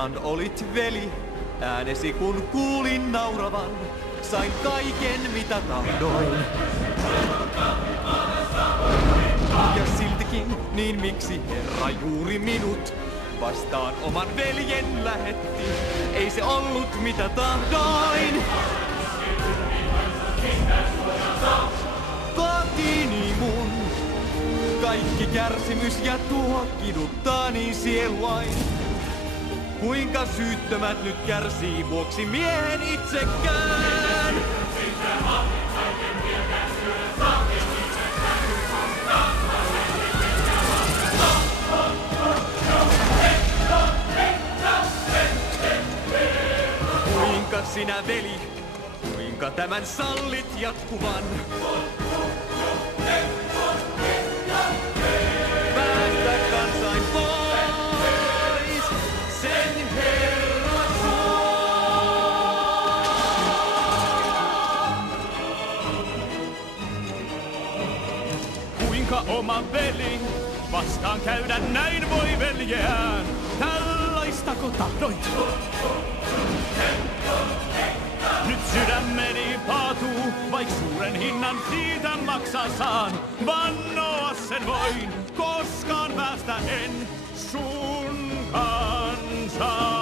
kerran olit veli. Äänesi kun kuulin nauravan, sain kaiken mitä tahdoin. Ja siltikin, niin miksi Herra juuri minut vastaan oman veljen lähetti? Ei se ollut mitä tahdoin. Kotiini mun, kaikki kärsimys ja tuo kiduttaa niin sieluain. Kuinka syyttömät nyt kärsii vuoksi miehen itsekään? Kuinka sinä veli, kuinka tämän sallit jatkuvan? Päästä kansain pois, sen Herra suo. Kuinka oma veli vastaan käydä näin voi veljeään? Tällaistako tahdoit? Nyt sydämeni paatuu, vaik suuren hinnan siitä maksaa saan. Vannoa sen voin, koskaan päästä en sun kansaan.